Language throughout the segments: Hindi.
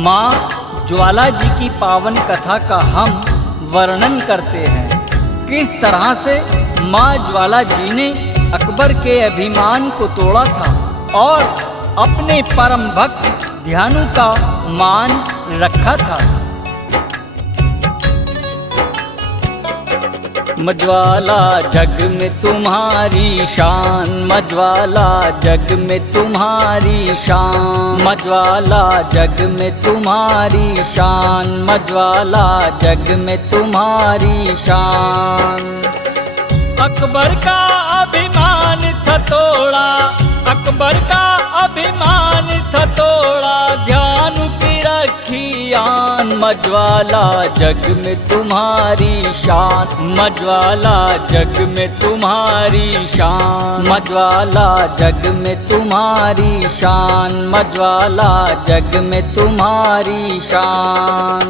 माँ ज्वाला जी की पावन कथा का हम वर्णन करते हैं। किस तरह से माँ ज्वाला जी ने अकबर के अभिमान को तोड़ा था और अपने परम भक्त ध्यानु का मान रखा था। मज्वाला जग में तुम्हारी शान, मज्वाला जग में तुम्हारी शान, मज्वाला जग में तुम्हारी शान, मज्वाला जग में तुम्हारी शान। अकबर का अभिमान था तोड़ा, अकबर का अभिमान था तोड़ा, ध्यानु की रखी आन। मज्वाला जग में तुम्हारी शान, मज्वाला जग में तुम्हारी शान, मज्वाला जग में तुम्हारी शान, मज्वाला जग में तुम्हारी शान।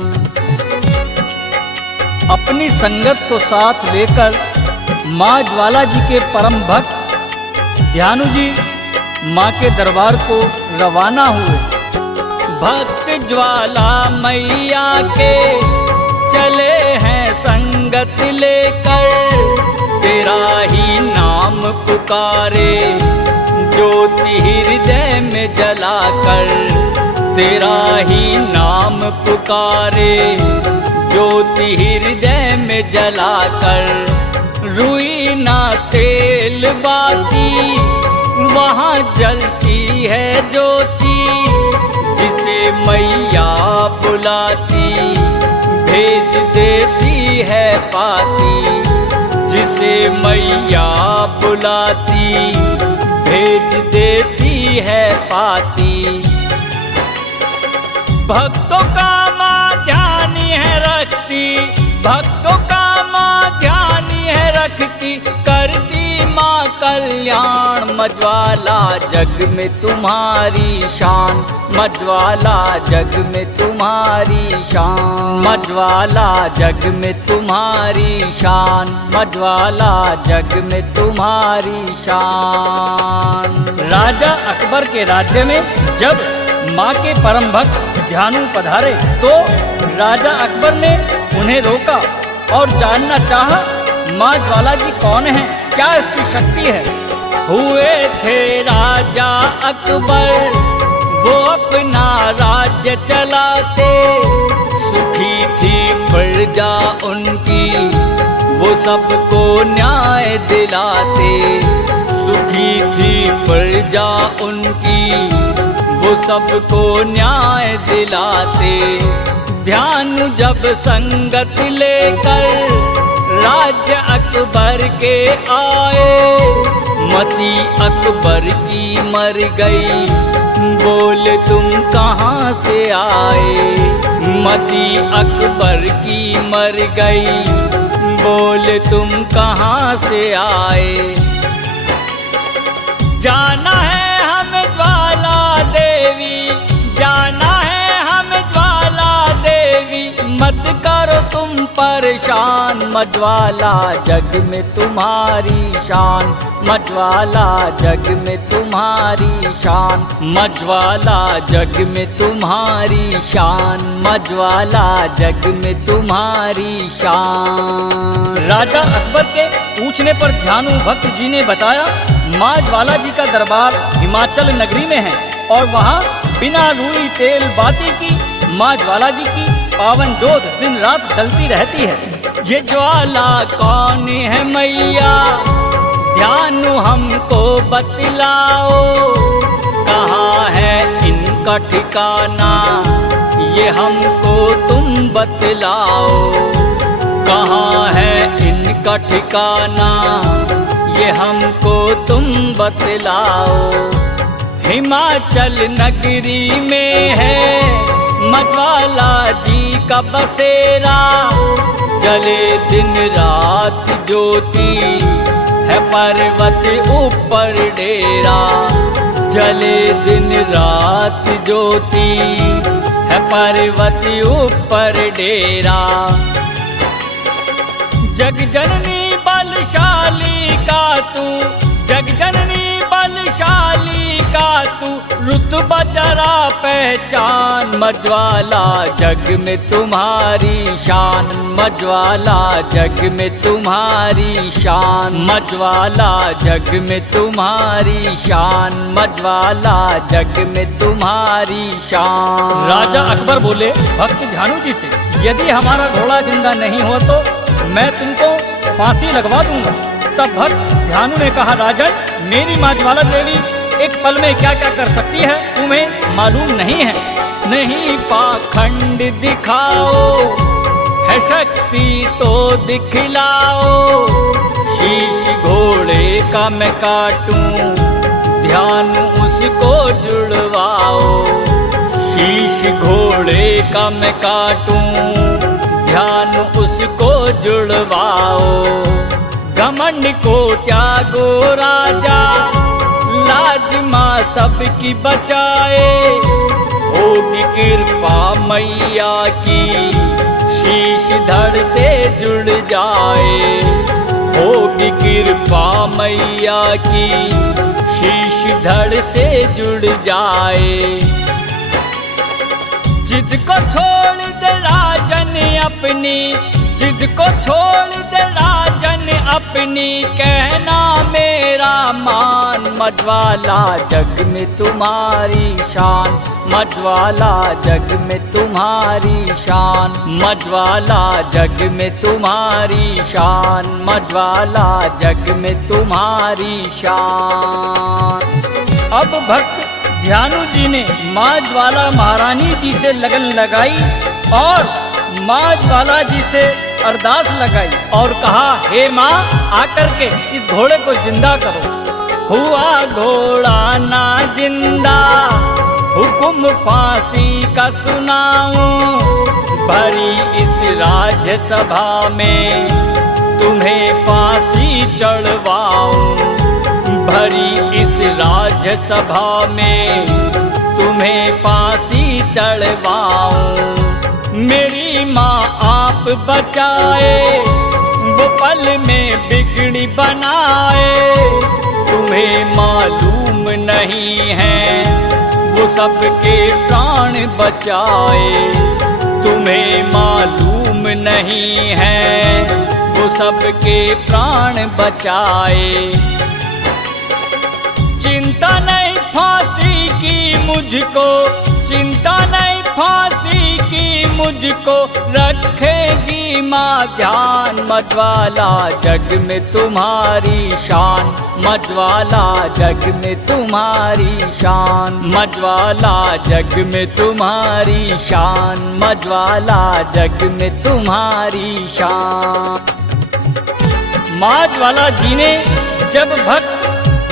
अपनी संगत को साथ लेकर माँ ज्वाला जी के परम भक्त ध्यानु जी माँ के दरबार को रवाना हुए। भक्त ज्वाला मैया के चले हैं संगत लेकर, तेरा ही नाम पुकारे ज्योति हृदय में जलाकर, तेरा ही नाम पुकारे ज्योति हृदय में जलाकर। रुई ना तेल बाती वहाँ जलती है ज्योति, जिसे मैया बुलाती भेज देती है पाती, जिसे मैया बुलाती भेज देती है पाती। भक्तों का माँ ध्यान है रखती, भक्तों का माँ ध्यान है रखती, करती माँ कल्याण। मज्वाला जग में तुम्हारी शान, मज्वाला जग में तुम्हारी शान, मज्वाला जग में तुम्हारी शान, मज्वाला जग में तुम्हारी शान। राजा अकबर के राज्य में जब माँ के परम भक्त ध्यानु पधारे तो राजा अकबर ने उन्हें रोका और जानना चाहा माँ ज्वाला जी कौन है, क्या इसकी शक्ति है। हुए थे राजा अकबर वो अपना राज्य चलाते, सुखी थी प्रजा उनकी वो सबको न्याय दिलाते, सुखी थी प्रजा उनकी वो सबको न्याय दिलाते। ध्यानु जब संगत लेकर राज्य अकबर के आए, मती अकबर की मर गई बोल तुम कहाँ से आए, मती अकबर की मर गई बोल तुम कहाँ से आए। जाना है हमें ज्वाला देवी, जाना है हमें ज्वाला देवी, मत करो तुम परेशान। मज्वाला जग में तुम्हारी शान, मज्वाला जग में तुम्हारी शान, मज्वाला जग में तुम्हारी शान, मज्वाला जग में तुम्हारी शान। राजा अकबर के पूछने पर ध्यानु भक्त जी ने बताया माँ ज्वाला जी का दरबार हिमाचल नगरी में है और वहाँ बिना रुई तेल बाती की माँ ज्वाला जी की पावन जोत दिन रात जलती रहती है। ये ज्वाला कौन है मैया ध्यानु हमको बतलाओ, कहाँ है इनका ठिकाना ये हमको तुम बतलाओ, कहाँ है इनका ठिकाना ये हमको तुम बतलाओ। हिमाचल नगरी में है मज्वाला जी का बसेरा, जले दिन रात ज्योति है पर्वत ऊपर डेरा, जले दिन रात ज्योति है पर्वत ऊपर डेरा। जगजननी बलशाली का तू, जगजननी बलशाली का तू, रुतबा जरा पहचान, मझवाला जग में तुम्हारी शान, मझवाला जग में तुम्हारी शान, मझवाला जग में तुम्हारी शान, मझवाला जग में तुम्हारी शान। राजा अकबर बोले भक्त ध्यानु जी से, यदि हमारा घोड़ा जिंदा नहीं हो तो मैं तुमको फांसी लगवा दूंगा। तब भक्त ध्यानु ने कहा, राजन, मेरी माँ ज्वाला देवी एक पल में क्या क्या कर सकती है तुम्हें मालूम नहीं है। नहीं पाखंड दिखाओ, है शक्ति तो दिखलाओ, शीश घोड़े का मैं काटूं, ध्यान उसको जुड़वाओ, शीश घोड़े का मैं काटूं, ध्यान उसको जुड़वाओ। घमंड को त्यागो राजा, लाज माँ सबकी बचाए, होगी कृपा मैया की, शीश धड़ से जुड़ जाए, होगी कृपा मैया की, शीश धड़ से जुड़ जाए। जिद को छोड़ दे राजन अपनी, जिद को छोड़ दे राजन अपनी, कहना मेरा मान, मझवाला जग में तुम्हारी शान, मझवाला जग में तुम्हारी शान, मझवाला जग में तुम्हारी शान, मझवाला जग में तुम्हारी शान। अब भक्त ध्यानु जी ने माँ ज्वाला महारानी जी से लगन लगाई और माँ ज्वाला जी से अरदास लगाई और कहा, हे माँ, आकर के इस घोड़े को जिंदा करो। हुआ घोड़ा ना जिंदा, हुक्म फांसी का सुनाऊं, भरी इस राज्यसभा में तुम्हें फांसी चढ़वाऊं, भरी इस राज्यसभा में तुम्हें फांसी चढ़वाऊं। मेरी माँ आप बचाए, वो पल में बिगड़ी बनाए, तुम्हें मालूम नहीं है वो सबके प्राण बचाए, तुम्हें मालूम नहीं है वो सबके प्राण बचाए। चिंता नहीं फांसी की मुझको, चिंता नहीं फांसी की मुझको, रखेगी माँ ध्यान, मझवाला जग में तुम्हारी शान, मझवाला जग में तुम्हारी शान, मझवाला जग में तुम्हारी शान, मझवाला जग में तुम्हारी शान। माँ ज्वाला जी ने जब भक्त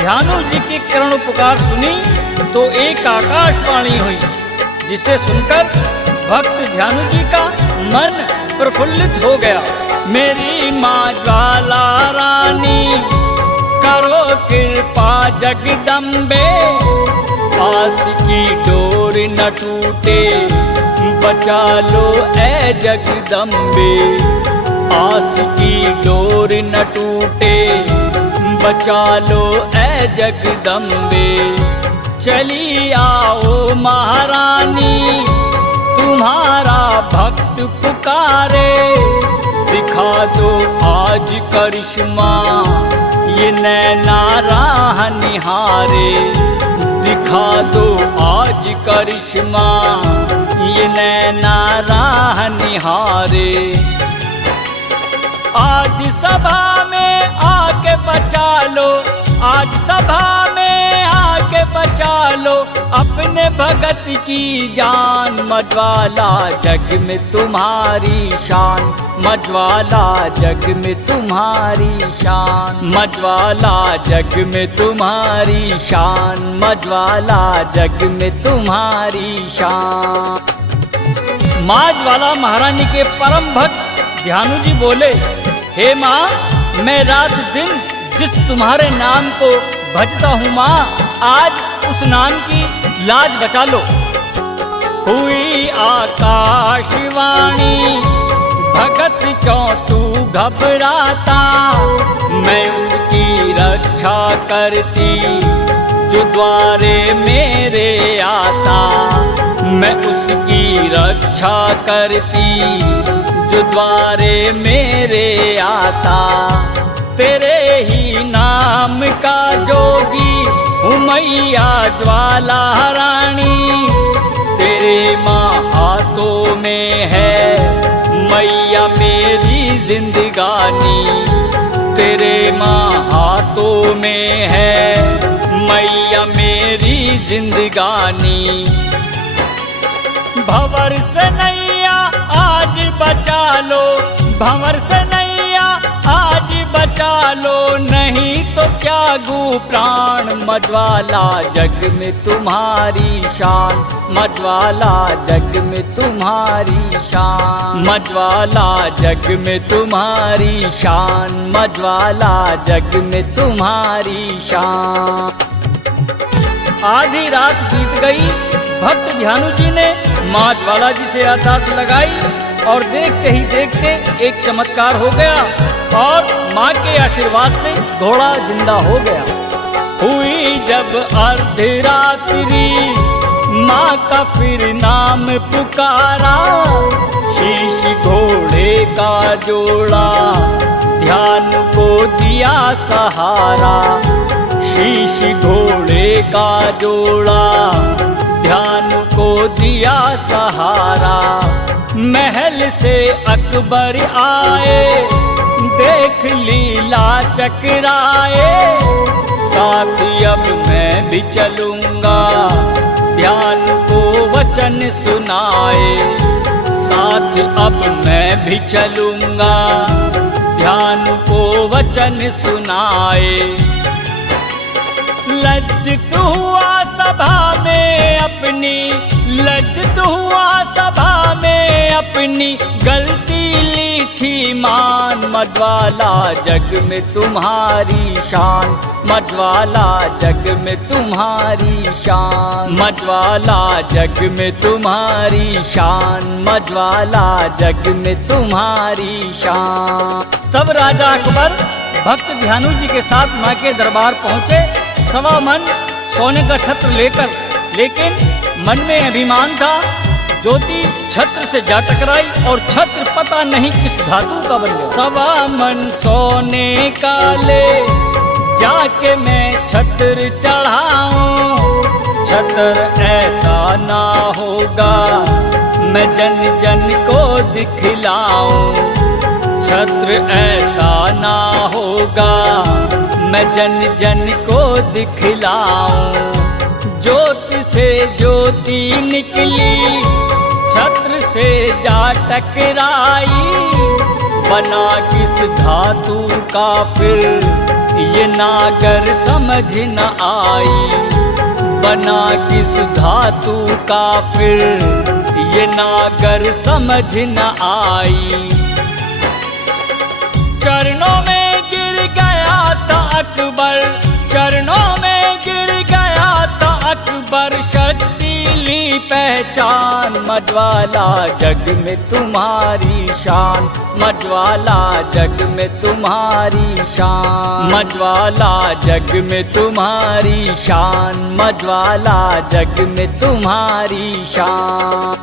ध्यानु जी की करुण पुकार सुनी तो एक आकाशवाणी हुई, जिसे सुनकर भक्त ध्यानु जी का मन प्रफुल्लित हो गया। मेरी माँ ज्वाला रानी, करो कृपा जगदम्बे, आस की डोर न टूटे, बचा लो ऐ जगदम्बे, आस की डोर न टूटे, बचा लो ऐ जगदम्बे। चली आओ महारानी, तुम्हारा भक्त पुकारे, दिखा दो आज करिश्मा, ये नैना राह निहारे, दिखा दो आज करिश्मा, ये नैना राह निहारे। आज सभा में आके बचा लो, आज सभा में आके बचा लो, अपने भगत की जान, मझवाला जग में तुम्हारी शान, मझवाला जग में तुम्हारी शान, मझवाला जग में तुम्हारी शान, मझवाला जग में तुम्हारी शान। माँ ज्वाला महारानी के परम भक्त ध्यानु जी बोले, हे माँ, मैं रात दिन जिस तुम्हारे नाम को भजता हूँ माँ, आज उस नाम की लाज बचा लो। हुई आकाशवाणी, भगत क्यों तू घबराता, मैं उसकी रक्षा करती, जो द्वारे मेरे आता, मैं उसकी रक्षा करती। जो द्वारे मेरे आता, तेरे ही नाम का जोगी हूँ मैया ज्वाला रानी। तेरे माँ हाथों में है मैया मेरी जिंदगानी। तेरे माँ हाथों में है मैया मेरी जिंदगानी। भंवर से नैया आज बचा लो, भंवर से नैया आज बचा लो, नहीं तो त्यागू प्राण। मझवाला जग में तुम्हारी शान, मझवाला जग में तुम्हारी शान। मझवाला जग में तुम्हारी शान, मझवाला जग में तुम्हारी शान। आधी रात बीत गई, भक्त ध्यानु जी ने माँ ज्वाला जी से अरदास लगाई और देखते ही देखते एक चमत्कार हो गया और माँ के आशीर्वाद से घोड़ा जिंदा हो गया। हुई जब अर्धरात्रि माँ का फिर नाम पुकारा, शीश घोड़े का जोड़ा ध्यान को दिया सहारा। शीश घोड़े का जोड़ा ध्यान को दिया सहारा। महल से अकबर आए, देख लीला चकराए। साथ अब मैं भी चलूंगा, ध्यान को वचन सुनाए। साथ अब मैं भी चलूंगा, ध्यान को वचन सुनाए। लज्जित हुआ सभा में अपनी, लज्जित हुआ सभा में अपनी, गलती ली थी मान। मझवाला जग में तुम्हारी शान, मझवाला जग में तुम्हारी शान। मझवाला जग में तुम्हारी शान, मझवाला जग में तुम्हारी शान। तब राजा अकबर भक्त ध्यानु जी के साथ माँ के दरबार पहुँचे, सवा मन सोने का छत्र लेकर। लेकिन मन में अभिमान था, ज्योति छत्र से जा टकराई और छत्र पता नहीं किस धातु का बन गया। सवा मन सोने का ले जाके मैं छत्र चढ़ाऊं, छत्र ऐसा ना होगा मैं जन जन को दिखलाऊं। छत्र ऐसा ना होगा मैं जन जन को दिखलाऊं। ज्योति से ज्योति निकली, छत्र से जा टकराई। बना किस धातु का फिर ये नागर समझ न आई। बना किस धातु का फिर ये नागर समझ न आई। चरणों में गिर गया था अकबर, चरणों में गिर गया था अकबर। शक्ति ली पहचान, मझवाला जग में तुम्हारी शान, मझवाला जग में तुम्हारी शान। मझवाला जग में तुम्हारी शान, मझवाला जग में तुम्हारी शान।